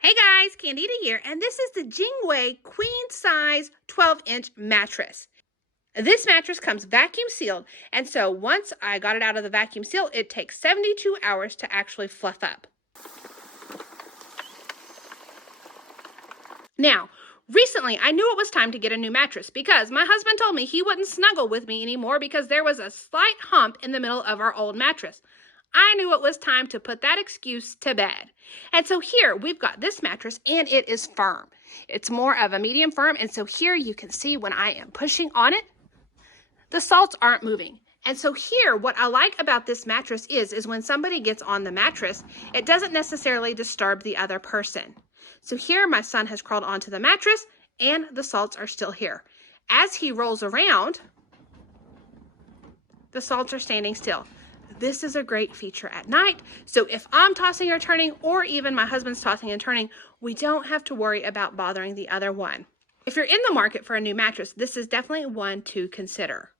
Hey guys, Candida here, and this is the JINGWEI Queen Size 12-inch mattress. This mattress comes vacuum sealed, and so once I got it out of the vacuum seal, it takes 72 hours to actually fluff up. Now, recently I knew it was time to get a new mattress because my husband told me he wouldn't snuggle with me anymore because there was a slight hump in the middle of our old mattress. I knew it was time to put that excuse to bed. And so here we've got this mattress and it is firm. It's more of a medium firm, and so here you can see when I am pushing on it, the salts aren't moving. And so here, what I like about this mattress is when somebody gets on the mattress, it doesn't necessarily disturb the other person. So here my son has crawled onto the mattress and the salts are still here. As he rolls around, the salts are standing still. This is a great feature at night. So if I'm tossing or turning, or even my husband's tossing and turning, we don't have to worry about bothering the other one. If you're in the market for a new mattress, this is definitely one to consider.